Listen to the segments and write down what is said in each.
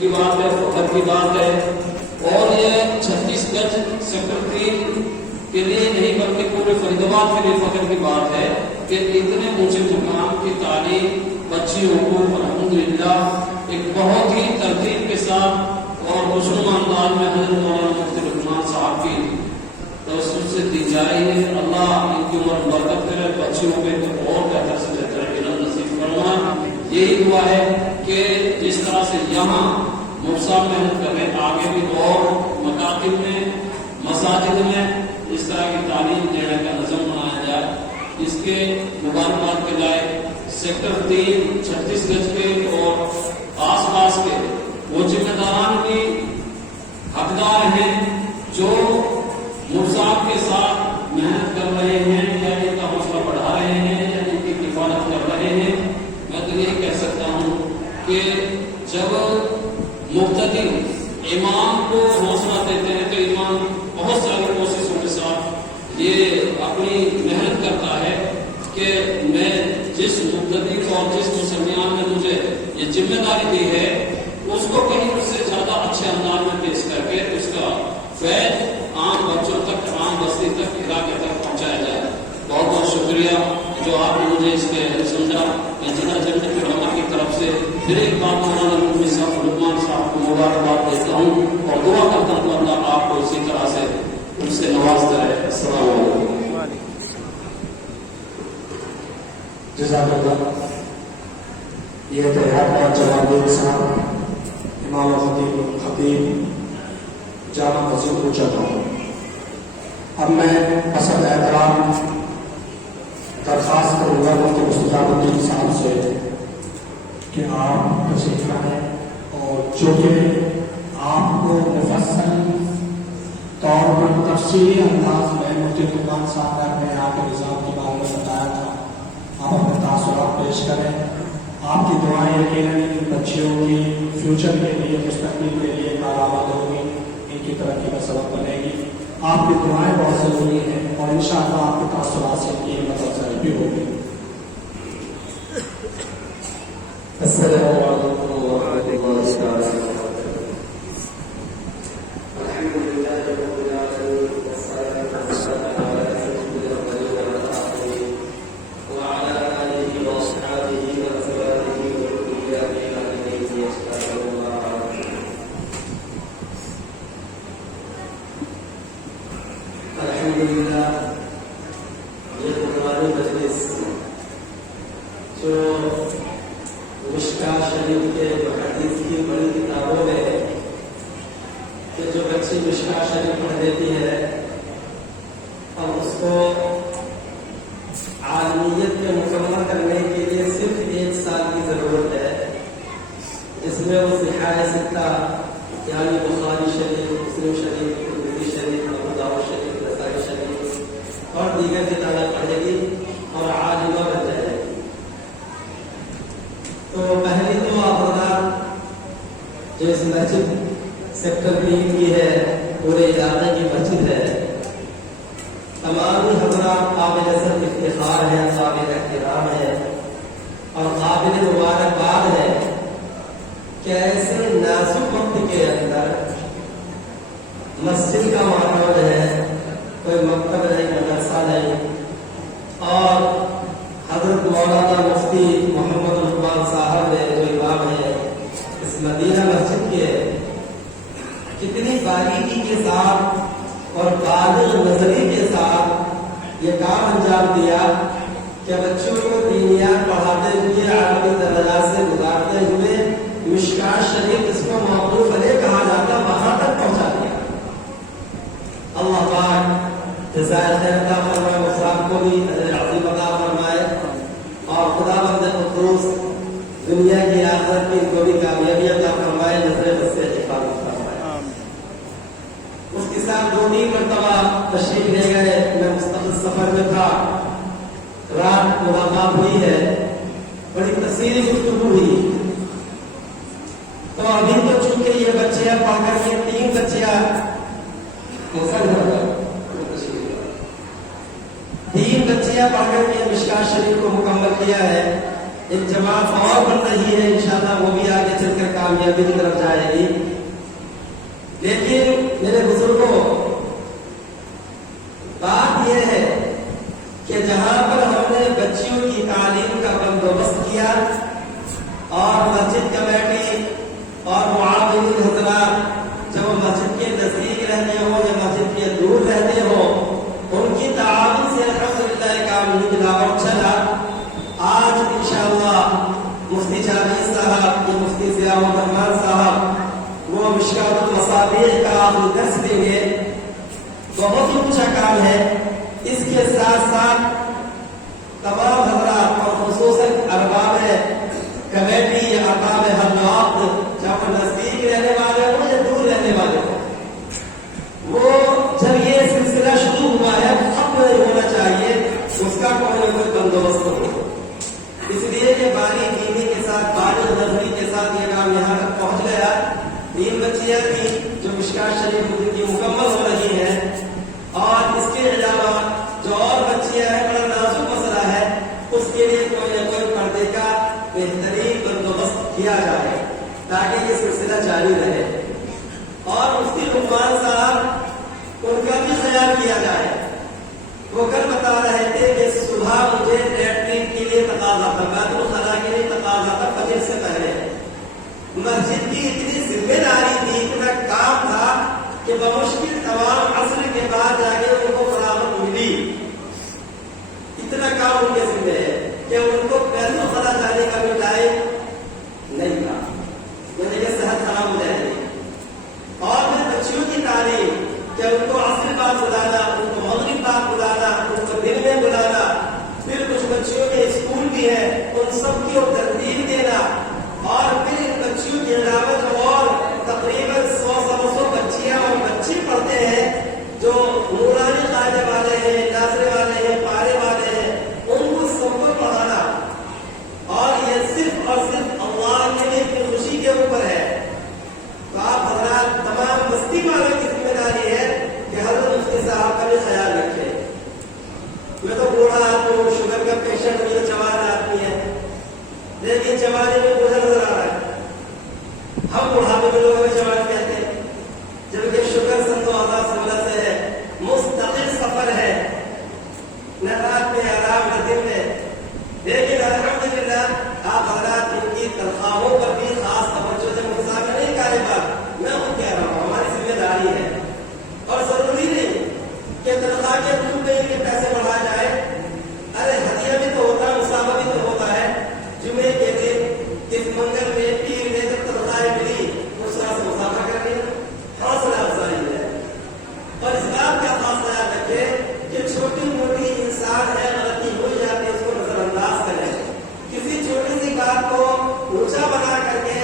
کی بات ہے، فخر کی بات ہے، اور یہ 36 گز سیکٹر 3 کے لیے نہیں بلکہ پورے فرید آباد کے لیے فخر کی بات ہے کہ اتنے اونچے مقام کی تعلیم بچیوں کو الحمدللہ ایک بہت ہی ترتیب کے ساتھ اور حسن انداز میں حضرت مولانا مفتی لقمان صاحب کی توسط سے دی جا رہی ہے۔ اللہ ان کی عمر برکت کرے، بچیوں پہ اور بہتر سے بہتر علم نصیب فرمائے۔ یہی دعا ہے کہ جس طرح سے یہاں مفصل محنت کریں، آگے بھی اور مکاتب میں مساجد میں اس طرح کی تعلیم دینے کا نظم بنایا جائے۔ اس کے مبارکباد کے لائق سیکٹر 3 36 گز کے اور آس پاس کے وہ ذمہ داران بھی حقدار ہیں جو مفصل کے ساتھ محنت کر رہے ہیں یا ان کا حوصلہ بڑھا رہے ہیں یا ان کی کفالت کر رہے ہیں۔ میں تو یہی کہہ سکتا ہوں کہ جب مقتدی امام کو حوصلہ دیتے ہیں تو امام بہت ساری کوششوں کے ساتھ یہ اپنی محنت کرتا ہے کہ میں جس مقتدی کو اور جس مسلمان نے مجھے یہ ذمہ داری دی ہے اس کو کہیں اس سے زیادہ اچھے انداز میں پیش کر کے اس کا فیض عام بچوں تک، عام بستی تک، علاقے تک پہنچایا جائے۔ بہت بہت شکریہ جو آپ نے مجھے اس کے سمجھا۔ میں جنرل جنرل کے علماء کی طرف سے پھر ایک بار مولانا مفتی صاحب لقمان صاحب کو مبارکباد دیتا ہوں اور دعا کرتا ہوں اللہ آپ کو اسی طرح سے ان سے نوازتا ہے۔ السلام علیکم۔ جزاک اللہ۔ یہ تحیات جواب صاحب امام خطیب جامع مسجد کو چل رہا ہوں۔ اب میں حسب احترام درخواست کروں گا مفتی مصطفیٰ الدین صاحب سے کہ آپ تشریف لائیں اور جو کہ آپ کو مفصل طور پر تفصیلی انداز میں مفتی لقمان صاحب نے اپنے آپ کے نظام کے بارے میں بتایا تھا، آپ اپنے تاثرات پیش کریں۔ آپ کی دعائیں یقیناً بچیوں کی فیوچر کے لیے، مستقبل کے لیے کارآمد ہوگی، ان کی ترقی کا سبب بنے گی۔ آپ کی دعائیں بہت ضروری ہیں اور انشاءاللہ آپ کے تاثرات سے کی مدد بھی ہوگی۔ السلام علیکم ورحمۃ اللہ وبرکاتہ۔ سیکٹر 3 کی ہے، پورے علاقے کی مسجد ہے۔ تمام حضرات قابل افتخار ہے، قابل احترام ہے اور قابل مبارکباد ہے کہ ایسے نازک وقت کے اندر مسجد کا ماحول ہے، کوئی مکتب نہیں، مدرسہ نہیں، اور حضرت مولانا مفتی محمد لقمان صاحب نے جو امام ہے اس مدینہ مسجد کے، کتنی باریکی کے ساتھ اور بالغ نظری کے ساتھ یہ کام انجام دیا کہ بچوں کو دینیات پڑھاتے ہوئے، عربی درجات سے گزارتے ہوئے مشکات شریف اس کو موقوف علیہ کہا جاتا وہاں تک پہنچا دیا۔ اللہ پاک جزائے خیر عطا فرمائے، مصعب کو بھی اجر عظیم عطا فرمائے اور خدا بند خصوص دنیا کی آخرت کی کو بھی کامیابی عطا فرمائے، نظر بد سے حفاظت فرمائے۔ اس کے ساتھ 2-3 مرتبہ تشریف لے گئے، میں مستقل سفر میں تھا، رات ملاقات ہوئی ہے، بڑی تفصیلی گفتگو ہوئی۔ تو ابھی تو چونکہ یہ بچیاں پڑھ کر کے 3 بچیاں 3 بچیاں پڑھ کر کے مشکات شریف کو مکمل کیا ہے، ایک جماعت اور بن رہی ہے، انشاءاللہ وہ بھی آگے چل کر کامیابی کی طرف جائے گی۔ لیکن میرے بزرگوں، بات یہ ہے کہ جہاں پر ہم نے بچیوں کی تعلیم کا بندوبست کیا اور مسجد کمیٹی اور معاونین حضرات جب مسجد کے نزدیک رہتے ہوں یا مسجد کے دور رہتے ہوں، ان کی تعاون سے الحمدللہ کام نہیں ملا اور چلا۔ آج انشاءاللہ مفتی جاوید صاحب یا مفتی ضیاء الرحمان صاحب وہ مشکات المصابیح کا آخری درس دیں گے، بہت ہی اونچا کام ہے۔ اس کے ساتھ ساتھ تمام حضرات اور خصوصاً ارباب کمیٹی یا ارباب حضرات جہاں پر نزدیک رہنے والے ہوں یا دور رہنے والے ہوں، وہ جب یہ سلسلہ شروع ہوا ہے ختم نہیں ہونا چاہیے، اس کا کوئی نہ کوئی بندوبست ہو۔ اس لیے کہ باری دینی کے ساتھ، باری نظری کے ساتھ یہ کام یہاں تک پہنچ گیا۔ 3 بچیاں تھیں جو مشکات شریف کی مکمل ہو رہی ہیں، اور اس کے علاوہ جو اور بچیاں ہیں، بڑا نازک مسئلہ ہے، اس کے لیے کوئی نہ کوئی پردے کا بہترین بندوبست کیا جائے تاکہ یہ سلسلہ جاری رہے۔ اور مفتی لقمان صاحب ان کا بھی خیال کیا جائے۔ وہ کل بتا رہے تھے کہ صبح مجھے لیٹرین کے لیے تقاضا تھا، بیت الخلاء کے لیے تقاضا تھا فجر سے پہلے۔ مسجد کی اتنی ذمہ داری تھی، اتنا کام تھا کہ بمشکل تمام عصر کے بعد جا کے ان کو فراغت ملی۔ اتنا کام ان کے ذمہ ہے کہ ان کو بیت الخلاء جانے کا بھی ٹائم نہیں تھا، یعنی کہ صحت خراب ہو جائے گی۔ اور پھر بچیوں کی تعلیم کہ ان کو عصر بعد بلانا، ان کو مغرب بعد بلانا، ان کو دن میں بلانا، پھر کچھ بچیوں کے اسکول بھی ہے ان سب کی ترتیب دینا، اور پھر ان بچیوں کے علاوہ جو اور تقریباً 100 بچیاں اور بچے پڑھتے ہیں جو نورانی قاعدے والے ہیں، ناظرے والے ہیں، پارے والے ہیں، ان کو سب کو پڑھانا، اور یہ صرف اور صرف اللہ کے لیے کی خوشی کے اوپر ہے۔ تو آپ حضرات تمام بستی والوں کی ذمہ داری ہے کہ حضرت مفتی صاحب کا بھی خیال رکھیں۔ میں تو بوڑھا آدمی ہوں، شوگر کا پیشنٹ، میرا جوان آدمی ہے، لیکن جوانی میں بوجھل نظر آ رہا ہے۔ ہم بڑھاپے میں لوگوں کو جوان کہتے ہیں، جبکہ شوگر سن 2016 سے ہے، مستقل سفر ہے، نہ رات میں آرام نہ دن میں۔ لیکن الحمدللہ آپ حضرات ان کی تنخواہوں پر بھی خاص توجہ سے متضامن نہیں کرے گا، میں خود کہہ رہا ہوں ہماری ذمہ داری ہے۔ اور ضروری نہیں کہ تنخواہ کے روپ میں کے پیسے بڑھائے جائے، ارے ہدیہ بھی تو ہوتا ہے، مسابقہ بھی تو ہوتا ہے۔ جمعے کے دن اس منگل میں پیر نے جب تنخواہیں ملی اس طرح سے مسابقہ کر لیا، حوصلہ افزائی ہے۔ اور اس بات کا خاص خیال رکھے کہ چھوٹی موٹی انسان ہے، غلطی ہو جاتی ہے، اس کو نظر انداز کرے۔ کسی چھوٹی سی بات کو اونچا بنا کر کے،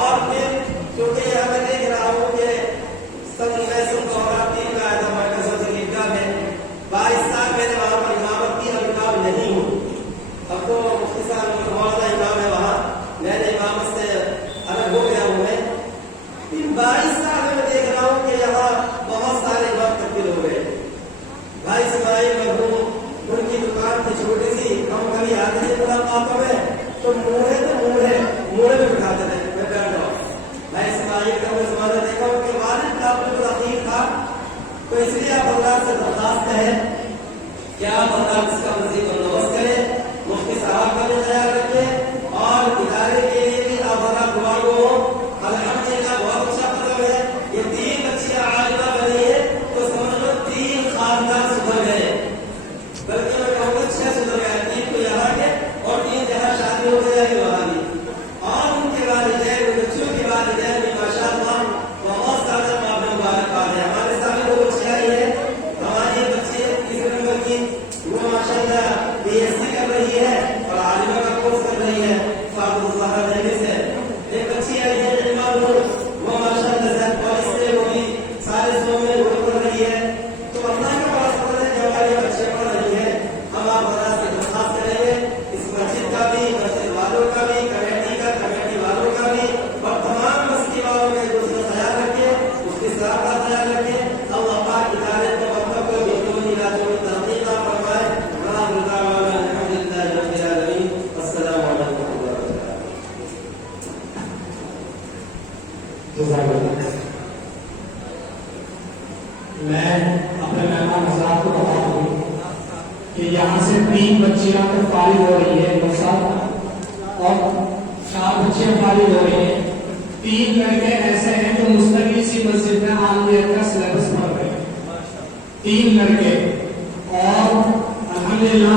اور پھر کیونکہ یہاں میں دیکھ رہا ہوں کہ میں سن کو خواتین کا ایسا مرکز وزیرگاہ میں 22 سال میں نے وہاں پر امامت کی، اب امام نہیں ہوں۔ اب تو مفتی صاحب مولانا امام ہے وہاں، میں نے امامت سے الگ ہو گیا ہوں۔ میں ان 22 سال میں دیکھ رہا ہوں کہ یہاں بہت سارے امام تبدیل ہو گئے۔ بھائی اسماعیل مرحوم، ان کی دکان تھی چھوٹی سی، ہم کبھی آتے تھے ملاقاتوں میں تو موڑے میں بٹھاتے تھے، میں بیٹھ جاؤں۔ میں اسماعیل کا وہ زمانہ دیکھا، ان کے والد کا بالکل عقیق تھا۔ تو اس لیے آپ اللہ سے درخواست ہے کہ آپ اللہ اس کا مزید بندوبست کریں، مفتی صاحب کا بھی خیال رکھیں، اور ادارے کے لیے بھی آپ اللہ دعا کو الحمدللہ بہت اچھا قدم ہے۔ یہ 3 بچیاں عالمہ بنی ہے تو سمجھ لو 3 خاندان سدھر گئے، بلکہ میں کہوں گا 6 سدھر گئے، 3 تو یہاں کے اور 3 جہاں شادی ہو گئی ہے وہاں بھی۔ اور ان کے والدین، ان بچوں کے والدین بھی ماشاءاللہ بہت زیادہ قابل مبارکباد ہے۔ ہمارے سامنے 2 بچیاں آئی ہیں، ہماری بچی 3 نمبر کی، وہ ماشاءاللہ BSc کر رہی ہے اور عالمہ کا کورس کر رہی میں اپنے مہمان حضرات کو بتا دوں کہ یہاں سے 3 بچیاں تو فارغ ہو رہی ہے 9 سال اور 4 بچیاں فارغ ہو رہی ہیں. 3 لڑکے ایسے ہیں جو مستقل سی مسجد میں عالمیت کا سلیبس پڑھ رہے ہیں. 3 لڑکے اور الحمدللہ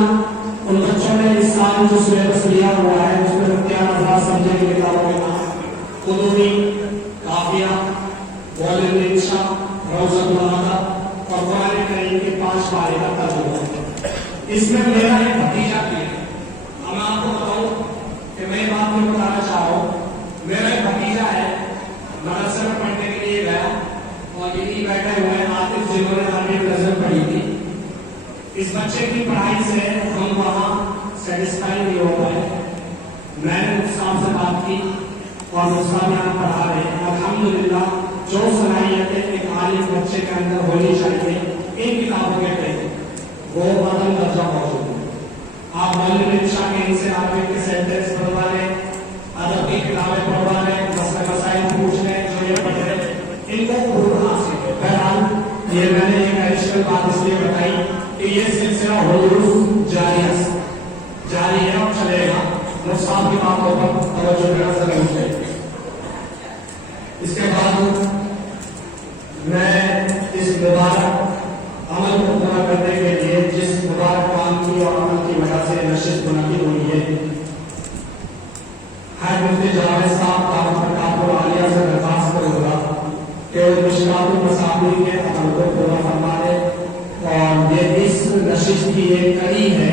ان بچوں نے اس سال جو سلیبس لیا ہوا ہے اس میں امتحان حضرات سمجھے کی کتابوں کے نام قدوری، کافیہ، والد انشاء، روضۃ العقا اور قرآن کریم کے 5 پارے کا ترجمہ. اس میں میرا ایک بھتیجا بھی ہے. اب میں آپ کو بتاؤں کہ میں بات میں بتانا چاہ رہا ہوں. میرا ایک بھتیجا ہے مدرسے میں پڑھنے کے لیے گیا اور یہی بیٹھے ہوئے ہیں عاطف جنہوں نے عربی نظر پڑھی تھی. اس بچے کی پڑھائی سے ہم وہاں سیٹسفائی نہیں ہو پائے. میں نے استاد سے بات کی اور استاد یہاں پڑھا رہے ہیں. الحمدللہ جو صلاحیتیں ایک عالم بچے کے اندر ہونی چاہیے ان کتابوں کے تحت وہ عدم درجہ موجود ہے. آپ والد انشاء کے ان سے عربی کے سینٹنس پڑھوا لیں، ادب کی کتابیں پڑھوا لیں، مسائل پوچھ لیں جو یہ پڑھ رہے ان کو اردو حاصل ہے. بہرحال یہ میں نے ایک ایڈیشنل بات اس لیے بتائی کہ یہ سلسلہ حضور جاری ہے اور چلے گا. مصحف کی باتوں پر توجہ دینا ضرور ہے. اس کے بعد میں اس مبارک عمل کو پورا کرنے کے لیے جس مبارک کام کی اور عمل کی وجہ سے نشست منعقد ہوئی ہے مفتی جاوید صاحب دعوت برکات العالیہ سے درخواست کروں گا کہ وہ مشکلات المصابیح کے عمل کو پورا فرما دے. اور یہ اس نشست کی ایک کڑی ہے.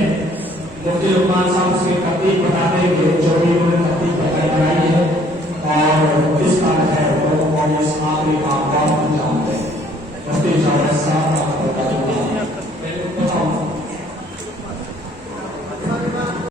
مفتی لقمان صاحب اس کی ترتیب بتا دیں گے جو بھی انہوں نے ترتیب بنائی ہے اور کس کا ہے اور اس آخری کام کا